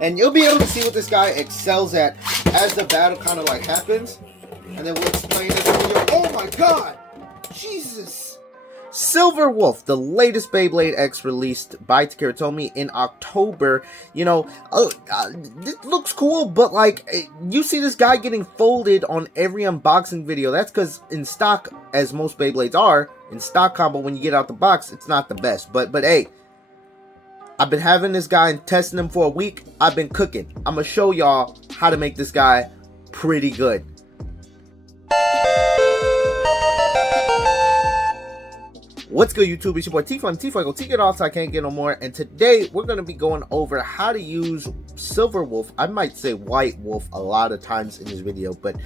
And you'll be able to see what this guy excels at as the battle kind of like happens. And then we'll explain it in the video. Oh my god! Jesus! Silver Wolf, the latest Beyblade X released by Takara Tomy in October. You know, it looks cool, but like, you see this guy getting folded on every unboxing video. That's because in stock, as most Beyblades are, in stock combo, when you get out the box, it's not the best. But hey, I've been having this guy and testing him for a week. I've been cooking. I'm going to show y'all how to make this guy pretty good. What's good, YouTube? It's your boy T-Fun, T-Fun, T-Get All, so I can't get no more. And today, we're going to be going over how to use Silver Wolf. I might say White Wolf a lot of times in this video, but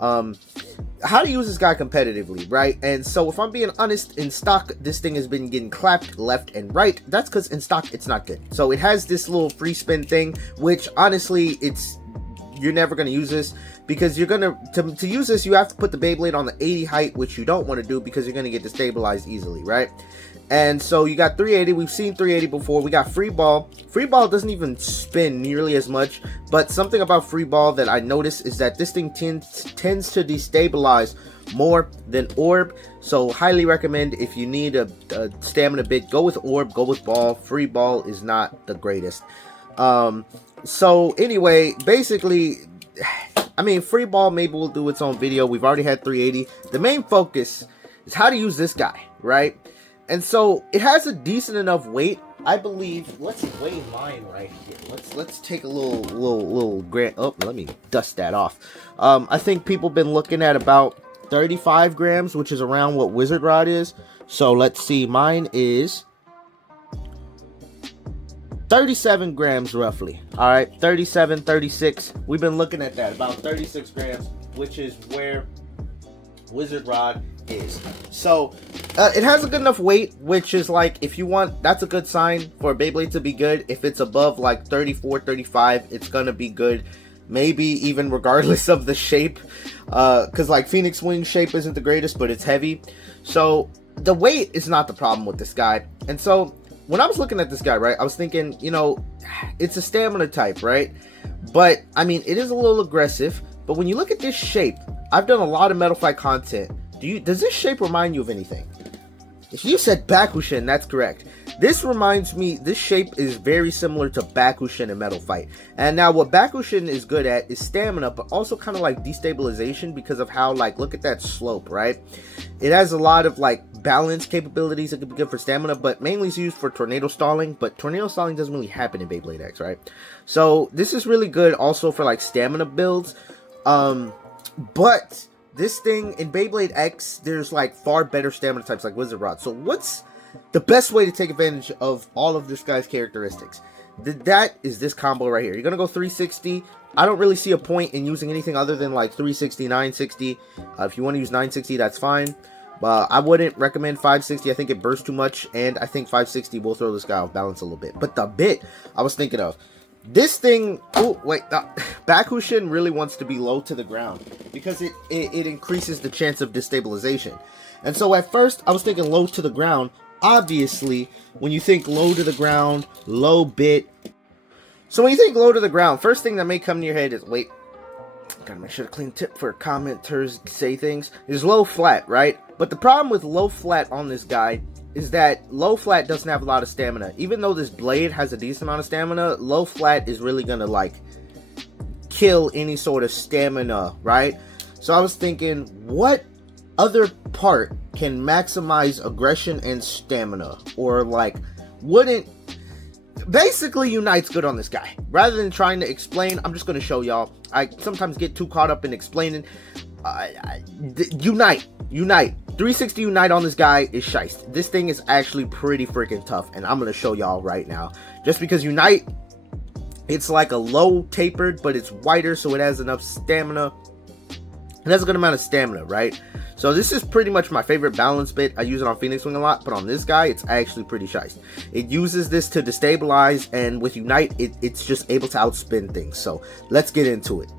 how to use this guy competitively, right? And so, if I'm being honest, in stock, this thing has been getting clapped left and right. That's because in stock, it's not good. So, it has this little free spin thing, which, honestly, you're never going to use this. Because you're gonna to use this, you have to put the Beyblade on the 80 height, which you don't want to do because you're gonna get destabilized easily, right? And so you got 380. We've seen 380 before. We got free ball. Free ball doesn't even spin nearly as much, but something about free ball that I noticed is that this thing tends to destabilize more than orb. So highly recommend, if you need a stamina bit, go with orb, go with ball. Free ball is not the greatest. So anyway, basically, I mean, free ball maybe will do its own video. We've already had 380. The main focus is how to use this guy, right? And so it has a decent enough weight, I believe. Let's weigh mine right here. Let's take a little grant. Oh, let me dust that off. I think people been looking at about 35 grams, which is around what Wizard Rod is. So let's see. Mine is 37 grams roughly. All right, 37, 36. We've been looking at that, about 36 grams, which is where Wizard Rod is. So it has a good enough weight, which is like, if you want, that's a good sign for a Beyblade to be good. If it's above like 34, 35, it's gonna be good. Maybe even regardless of the shape, because like Phoenix Wing shape isn't the greatest, but it's heavy. So the weight is not the problem with this guy. And so when I was looking at this guy, right, I was thinking, you know, it's a stamina type, right? But, I mean, it is a little aggressive. But when you look at this shape, I've done a lot of Metal Fight content. Does this shape remind you of anything? If you said Bakushin, that's correct. This reminds me, this shape is very similar to Bakushin in Metal Fight. And now what Bakushin is good at is stamina, but also kind of like destabilization because of how, like, look at that slope, right? It has a lot of like balance capabilities that could be good for stamina, but mainly it's used for tornado stalling. But tornado stalling doesn't really happen in Beyblade X, right? So this is really good also for like stamina builds. But this thing in Beyblade X, there's like far better stamina types like Wizard Rod. So what's the best way to take advantage of all of this guy's characteristics? That is this combo right here. You're gonna go 360. I don't really see a point in using anything other than like 360, 960. If you want to use 960, that's fine. But I wouldn't recommend 560. I think it bursts too much, and I think 560 will throw this guy off balance a little bit. But the bit I was thinking of, this thing, oh wait, Bakushin really wants to be low to the ground because it increases the chance of destabilization. And so at first I was thinking low to the ground. Obviously, when you think low to the ground, low bit. So when you think low to the ground, first thing that may come to your head is, wait, gotta make sure to clean tip for commenters say things, is low flat, right? But the problem with low flat on this guy is that low flat doesn't have a lot of stamina. Even though this blade has a decent amount of stamina, low flat is really gonna like kill any sort of stamina, right? So I was thinking, what other part can maximize aggression and stamina? Or like, wouldn't basically Unite's good on this guy. Rather than trying to explain, I'm just going to show y'all. I sometimes get too caught up in explaining. Unite 360 Unite on this guy is shiest. This thing is actually pretty freaking tough, and I'm going to show y'all right now. Just because Unite, it's like a low tapered, but it's wider, so it has enough stamina. It has a good amount of stamina, right? So this is pretty much my favorite balance bit. I use it on Phoenix Wing a lot, but on this guy, it's actually pretty shiest. It uses this to destabilize, and with Unite, it's just able to outspin things. So let's get into it.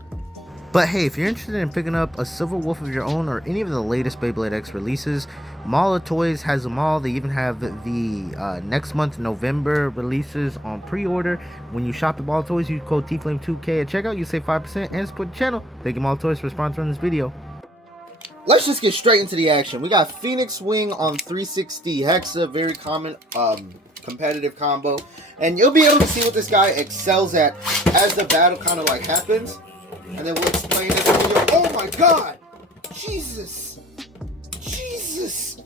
But hey, if you're interested in picking up a Silver Wolf of your own or any of the latest Beyblade X releases, Mall of Toys has them all. They even have the next month, November releases on pre-order. When you shop at Mall of Toys, use code TFLAME2K at checkout. You save 5% and support the channel. Thank you, Mall of Toys, for sponsoring this video. Let's just get straight into the action. We got Phoenix Wing on 360 Hexa, very common competitive combo. And you'll be able to see what this guy excels at as the battle kind of like happens. And then we'll explain it. Oh my god! Jesus! Jesus!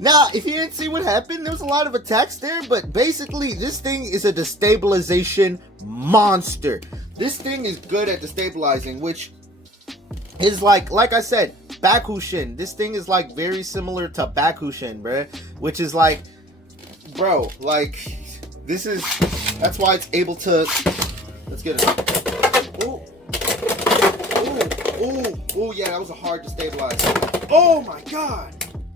Now, if you didn't see what happened, there was a lot of attacks there, but basically, this thing is a destabilization monster. This thing is good at destabilizing, which is like I said, Bakushin. This thing is like very similar to Bakushin, bruh. Which is like, bro, like, this is, that's why it's able to, let's get it. Ooh. Ooh, yeah, that was a hard destabilizer. Oh my god!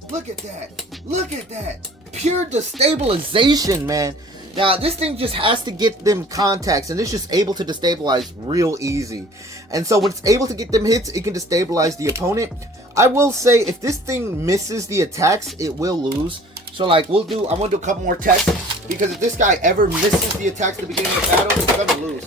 Look at that! Look at that! Pure destabilization, man. Now, this thing just has to get them contacts, and it's just able to destabilize real easy. And so when it's able to get them hits, it can destabilize the opponent. I will say, if this thing misses the attacks, it will lose. So like, I want to do a couple more tests, because if this guy ever misses the attacks at the beginning of the battle, it's gonna lose.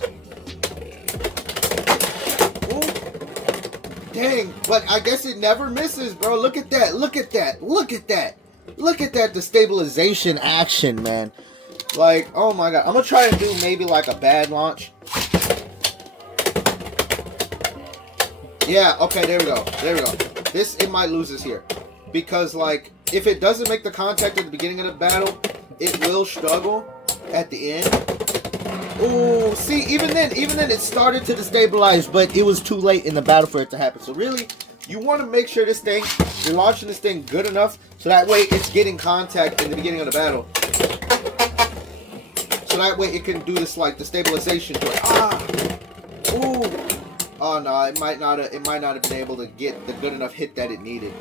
Dang, but I guess it never misses, bro. Look at that. Look at that. Look at that. Look at that destabilization action, man. Like, oh my god. I'm going to try to do maybe like a bad launch. Yeah, okay, there we go. There we go. This, it might lose this here. Because, like, if it doesn't make the contact at the beginning of the battle, it will struggle at the end. Ooh, see, even then it started to destabilize, but it was too late in the battle for it to happen. So really, you want to make sure this thing, you're launching this thing good enough, so that way it's getting contact in the beginning of the battle. So that way it can do this, like, destabilization to it. Ah! Ooh! Oh no, it might not have been able to get the good enough hit that it needed.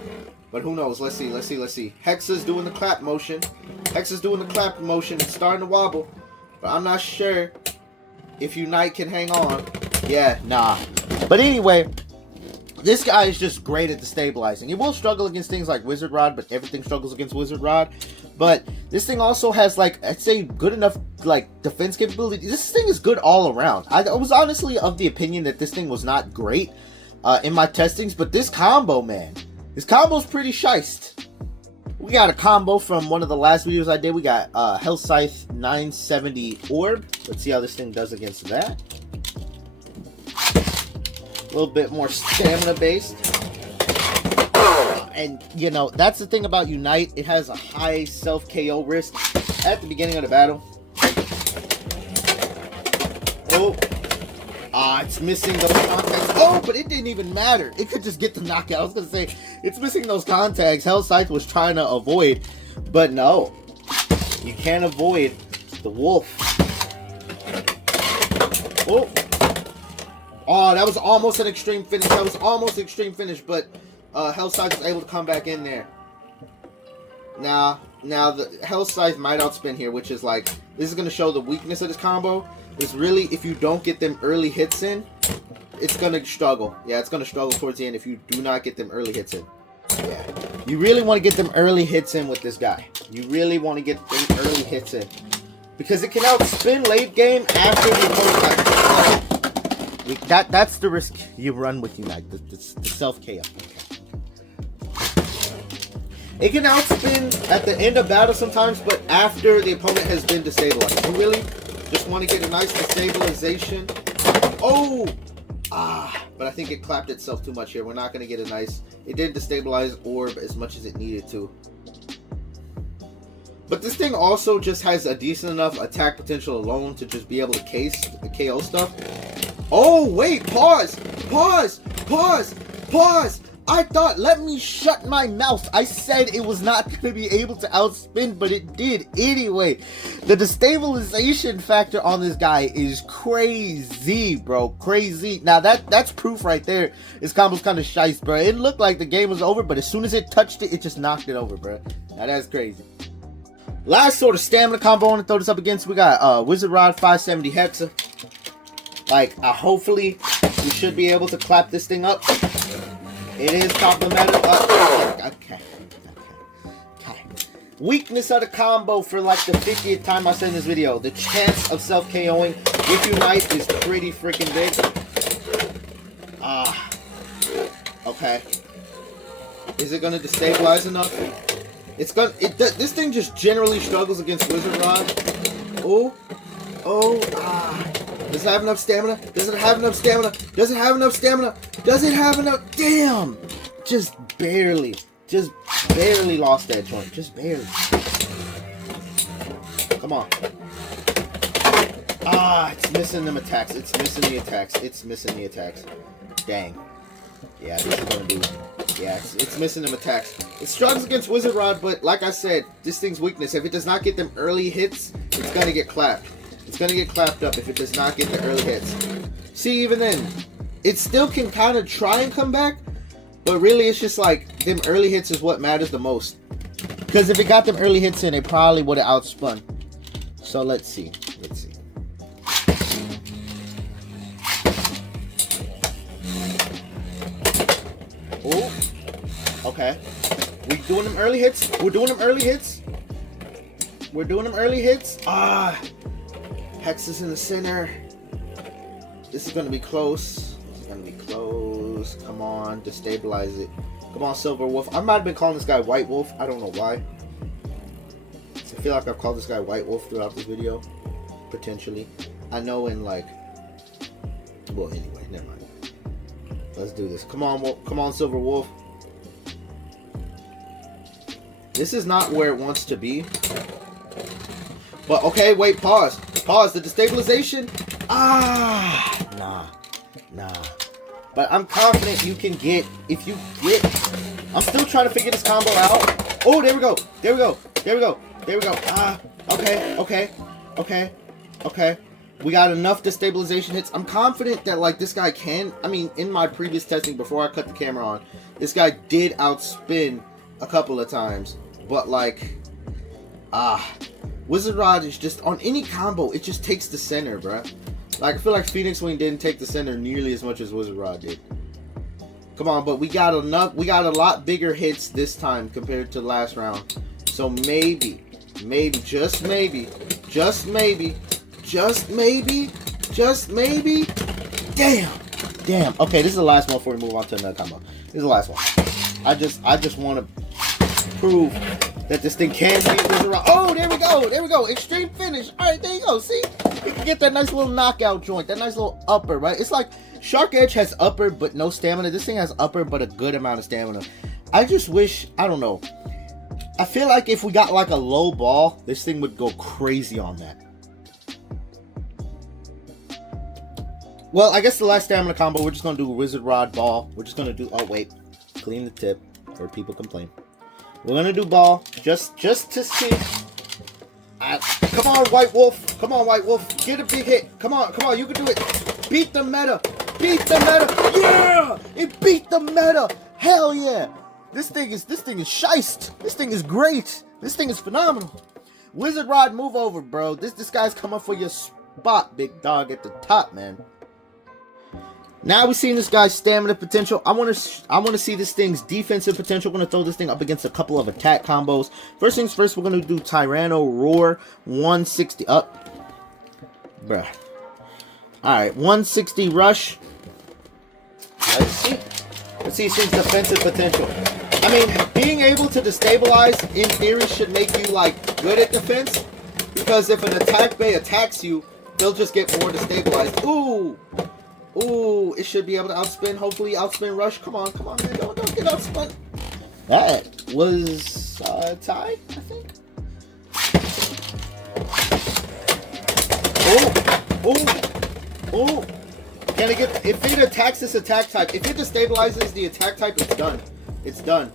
But who knows? Let's see. Hexa's doing the clap motion. It's starting to wobble. But I'm not sure if Unite can hang on. Yeah, nah. But anyway, this guy is just great at destabilizing. He will struggle against things like Wizard Rod, but everything struggles against Wizard Rod. But this thing also has, like, I'd say good enough, like, defense capability. This thing is good all around. I was honestly of the opinion that this thing was not great in my testings. But this combo, man, this combo's pretty shiced. We got a combo from one of the last videos I did. We got Hell Scythe 970 Orb. Let's see how this thing does against that. A little bit more stamina based. And, you know, that's the thing about Unite. It has a high self-KO risk at the beginning of the battle. Oh. It's missing those contacts. Oh, but it didn't even matter. It could just get the knockout. I was going to say, it's missing those contacts. Hell Scythe was trying to avoid. But no. You can't avoid the wolf. Oh. Oh, that was almost an extreme finish. But Hell Scythe was able to come back in there. Now the Hell Scythe might outspin here, which is like, this is going to show the weakness of this combo. Is really, if you don't get them early hits in, it's going to struggle. Yeah, it's going to struggle towards the end if you do not get them early hits in. Yeah. You really want to get them early hits in with this guy. You really want to get them early hits in. Because it can outspin late game after the opponent. That's the risk you run with Unite. The self-KO. Okay. It can outspin at the end of battle sometimes, but after the opponent has been destabilized. You really just want to get a nice destabilization. Oh! But I think it clapped itself too much here. We're not going to get a nice... It didn't destabilize Orb as much as it needed to. But this thing also just has a decent enough attack potential alone to just be able to case the KO stuff. Oh, wait! Pause! I thought, let me shut my mouth. I said it was not going to be able to outspin, but it did anyway. The destabilization factor on this guy is crazy, bro. Crazy. Now, that's proof right there. This combo's kind of shice, bro. It looked like the game was over, but as soon as it touched it, it just knocked it over, bro. Now, that's crazy. Last sort of stamina combo I want to throw this up against. We got Wizard Rod 570 Hexa. Like, hopefully We should be able to clap this thing up. It is top of meta. Okay. Weakness of the combo for like the 50th time I said in this video. The chance of self-KOing with Unite is pretty freaking big. Okay. Is it gonna destabilize enough? It's gonna. This thing just generally struggles against Wizard Rod. Does it have enough stamina? Does it have enough stamina? Does it have enough stamina? Does it have enough? Damn! Just barely lost that joint. Just barely. Come on. It's missing them attacks. It's missing the attacks. Dang. Yeah, this is gonna do. Yeah, it's missing them attacks. It struggles against Wizard Rod, but like I said, this thing's weakness. If it does not get them early hits, it's gonna get clapped. It's gonna get clapped up if it does not get the early hits. See, even then, it still can kind of try and come back, but really it's just like them early hits is what matters the most. Because if it got them early hits in, it probably would have outspun. So let's see. Oh, okay. We're doing them early hits. Hex is in the center. This is going to be close. Come on, destabilize it. Come on, Silver Wolf. I might have been calling this guy White Wolf. I don't know why. I feel like I've called this guy White Wolf throughout this video. Potentially. I know in like... Well, anyway, never mind. Let's do this. Come on, Silver Wolf. This is not where it wants to be. But, okay, wait, pause. The destabilization. Nah. But I'm confident you can get, I'm still trying to figure this combo out. Oh, there we go. Okay. We got enough destabilization hits. I'm confident that, like, this guy can, I mean, in my previous testing, before I cut the camera on, this guy did outspin a couple of times. But, like, Wizard Rod is just, on any combo, it just takes the center, bruh. Like, I feel like Phoenix Wing didn't take the center nearly as much as Wizard Rod did. Come on, but we got a lot bigger hits this time compared to last round. So maybe, just maybe. Damn. Okay, this is the last one before we move on to another combo. This is the last one. I just want to prove that this thing can beat Wizard Rod. Oh, there we go. Extreme finish. All right, there you go. See? You can get that nice little knockout joint, that nice little upper, right? It's like Shark Edge has upper but no stamina. This thing has upper but a good amount of stamina. I just wish, I don't know. I feel like if we got like a low ball, this thing would go crazy on that. Well, I guess the last stamina combo, we're just going to do Wizard Rod, ball. We're just going to do, oh wait, clean the tip, or people complain. We're going to do ball, just to see. Come on, White Wolf. Get a big hit. Come on, you can do it. Beat the meta. Yeah! It beat the meta. Hell yeah. This thing is shiest. This thing is great. This thing is phenomenal. Wizard Rod, move over, bro. This guy's coming for your spot, big dog at the top, man. Now we're seeing this guy's stamina potential. I want to see this thing's defensive potential. We're going to throw this thing up against a couple of attack combos. First things first, we're going to do Tyranno Roar 160 up. Bruh. Alright, 160 rush. Let's see this thing's defensive potential. I mean, being able to destabilize, in theory, should make you, like, good at defense. Because if an attack bay attacks you, they'll just get more destabilized. Ooh, it should be able to outspin, hopefully outspin rush. Come on, man, don't get outspun. That was tied, I think. Oh. Can it get, if it attacks this attack type, if it destabilizes the attack type, it's done.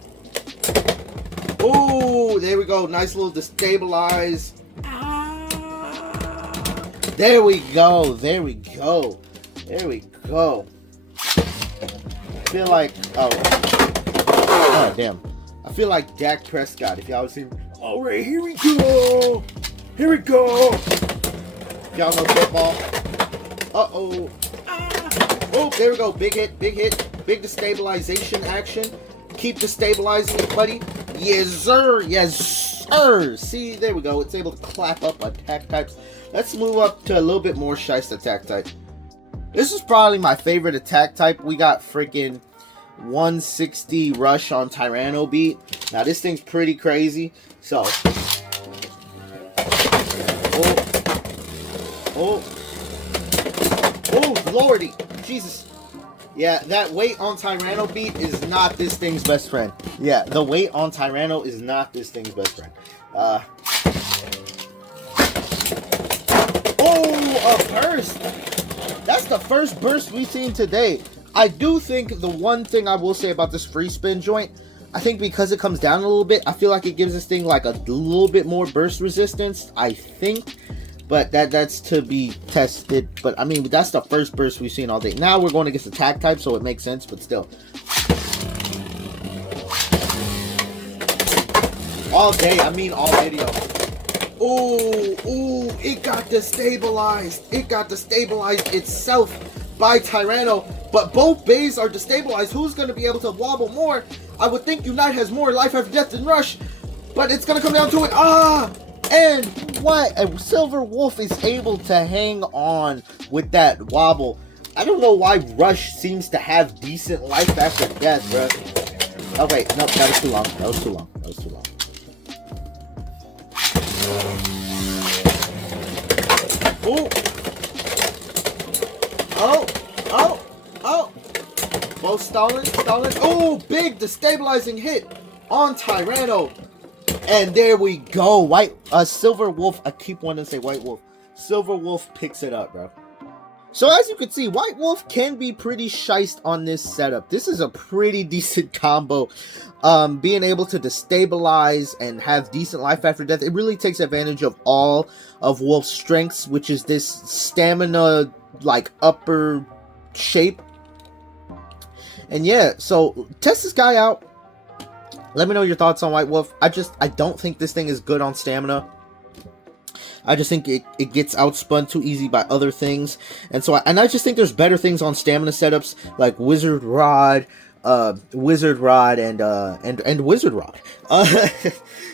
Oh, there we go. Nice little destabilize. There we go. I feel like, oh damn. I feel like Dak Prescott, if y'all seen. All right, here we go. Y'all know football. Oh, there we go. Big hit, big hit. Big destabilization action. Keep destabilizing it, buddy. Yes, sir. Yes, sir. See, there we go. It's able to clap up attack types. Let's move up to a little bit more Shiest attack type. This is probably my favorite attack type. We got freaking 160 rush on Tyranno beat. Now, this thing's pretty crazy. So, oh, lordy. Jesus. Yeah, that weight on Tyranno beat is not this thing's best friend. Yeah, the weight on Tyranno is not this thing's best friend. Oh, a burst. That's the first burst we've seen today. I do think the one thing I will say about this free spin joint, I think because it comes down a little bit, I feel like it gives this thing like a little bit more burst resistance, I think. But that's to be tested. But I mean, that's the first burst we've seen all day. Now we're going against attack type, so it makes sense, but still. All day, I mean all video. Ooh, it got destabilized. It got destabilized itself by Tyranno. But both bays are destabilized. Who's going to be able to wobble more? I would think Unite has more life after death than Rush. But it's going to come down to it. And what? A Silver Wolf is able to hang on with that wobble. I don't know why Rush seems to have decent life after death, bro. Oh, wait. Nope, that was too long. That was too long. That was too long. Ooh. Oh. Both stalling. Oh, big destabilizing hit on Tyranno. And there we go. Silver Wolf. I keep wanting to say White Wolf. Silver Wolf picks it up, bro. So as you can see, White Wolf can be pretty shiest on this setup. This is a pretty decent combo. Being able to destabilize and have decent life after death, it really takes advantage of all of Wolf's strengths, which is this stamina, like, upper shape. And yeah, so test this guy out. Let me know your thoughts on White Wolf. I don't think this thing is good on stamina. I just think it gets outspun too easy by other things. And so I just think there's better things on stamina setups like Wizard Rod, and Wizard Rod.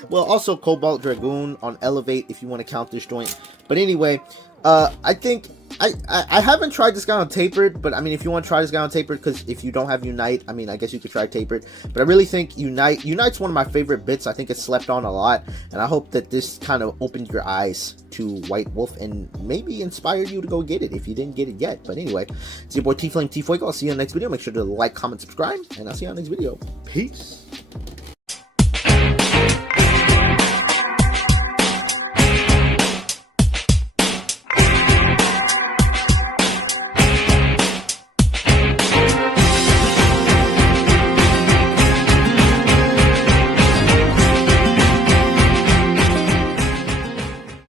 Well, also Cobalt Dragoon on Elevate if you want to count this joint. But anyway, I think I haven't tried this guy on Tapered, but I mean, if you want to try this guy on Tapered, because if you don't have Unite, I mean, I guess you could try Tapered. But I really think Unite's one of my favorite bits. I think it's slept on a lot, and I hope that this kind of opened your eyes to White Wolf and maybe inspired you to go get it if you didn't get it yet. But anyway, it's your boy T-Flame T-Fuego. I'll see you in the next video. Make sure to like, comment, subscribe, and I'll see you on the next video. Peace.